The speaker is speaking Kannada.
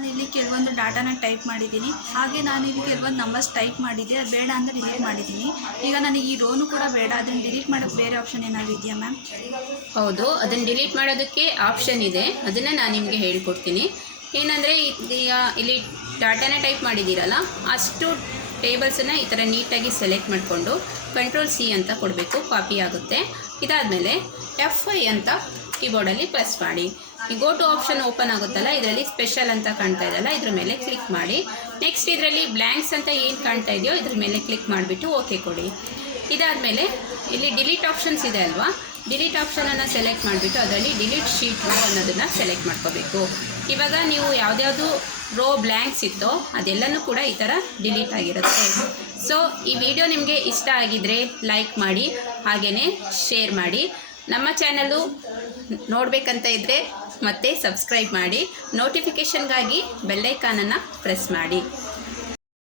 ನಾನಿಲ್ಲಿ ಕೆಲವೊಂದು ಡಾಟಾನ ಟೈಪ್ ಮಾಡಿದ್ದೀನಿ. ಹಾಗೆ ನಾನಿಲ್ಲಿ ಕೆಲವೊಂದು ನಂಬರ್ಸ್ ಟೈಪ್ ಮಾಡಿದ್ದೆ, ಅದು ಬೇಡ ಅಂತ ಡಿಲೀಟ್ ಮಾಡಿದ್ದೀನಿ. ಈಗ ನನಗೆ ಈ ರೋನು ಕೂಡ ಬೇಡ, ಅದನ್ನು ಡಿಲೀಟ್ ಮಾಡೋಕ್ಕೆ ಬೇರೆ ಆಪ್ಷನ್ ಏನಾದರೂ ಇದೆಯಾ ಮ್ಯಾಮ್? ಹೌದು, ಅದನ್ನು ಡಿಲೀಟ್ ಮಾಡೋದಕ್ಕೆ ಆಪ್ಷನ್ ಇದೆ, ಅದನ್ನು ನಾನು ನಿಮಗೆ ಹೇಳ್ಕೊಡ್ತೀನಿ. ಏನಂದರೆ ಈಗ ಇಲ್ಲಿ ಡಾಟಾನ ಟೈಪ್ ಮಾಡಿದ್ದೀರಲ್ಲ, ಅಷ್ಟು ಟೇಬಲ್ಸನ್ನು ಈ ಥರ ನೀಟಾಗಿ ಸೆಲೆಕ್ಟ್ ಮಾಡಿಕೊಂಡು ಕಂಟ್ರೋಲ್ C ಅಂತ ಕೊಡಬೇಕು, ಕಾಪಿ ಆಗುತ್ತೆ. ಇದಾದಮೇಲೆ F5 ಅಂತ ಕೀಬೋರ್ಡಲ್ಲಿ ಪ್ರೆಸ್ ಮಾಡಿ. ಈ ಗೋ ಟು ಆಪ್ಷನ್ ಓಪನ್ ಆಗುತ್ತಲ್ಲ, ಇದರಲ್ಲಿ ಸ್ಪೆಷಲ್ ಅಂತ ಕಾಣ್ತಾ ಇದೆಯಲ್ಲ, ಇದ್ರ ಮೇಲೆ ಕ್ಲಿಕ್ ಮಾಡಿ. ನೆಕ್ಸ್ಟ್ ಇದರಲ್ಲಿ ಬ್ಲ್ಯಾಂಕ್ಸ್ ಅಂತ ಏನು ಕಾಣ್ತಾ ಇದೆಯೋ ಇದ್ರ ಮೇಲೆ ಕ್ಲಿಕ್ ಮಾಡಿಬಿಟ್ಟು ಓಕೆ ಕೊಡಿ. ಇದಾದಮೇಲೆ ಇಲ್ಲಿ ಡಿಲೀಟ್ ಆಪ್ಷನ್ಸ್ ಇದೆ ಅಲ್ವಾ, ಡಿಲೀಟ್ ಆಪ್ಷನನ್ನು ಸೆಲೆಕ್ಟ್ ಮಾಡಿಬಿಟ್ಟು ಅದರಲ್ಲಿ ಡಿಲೀಟ್ ಶೀಟ್ ರೋ ಅನ್ನೋದನ್ನು ಸೆಲೆಕ್ಟ್ ಮಾಡ್ಕೋಬೇಕು. ಇವಾಗ ನೀವು ಯಾವುದ್ಯಾವುದು ರೋ ಬ್ಲ್ಯಾಂಕ್ಸ್ ಇತ್ತೋ ಅದೆಲ್ಲನೂ ಕೂಡ ಈ ಥರ ಡಿಲೀಟ್ ಆಗಿರುತ್ತೆ. ಸೊ ಈ ವಿಡಿಯೋ ನಿಮಗೆ ಇಷ್ಟ ಆಗಿದ್ದರೆ ಲೈಕ್ ಮಾಡಿ, ಹಾಗೆಯೇ ಶೇರ್ ಮಾಡಿ. ನಮ್ಮ ಚಾನಲು ನೋಡಬೇಕಂತ ಇದ್ದರೆ ಮತ್ತೆ ಸಬ್ಸ್ಕ್ರೈಬ್ ಮಾಡಿ. ನೋಟಿಫಿಕೇಷನ್ಗಾಗಿ ಬೆಲ್ಲೈಕಾನನ್ನು ಪ್ರೆಸ್ ಮಾಡಿ.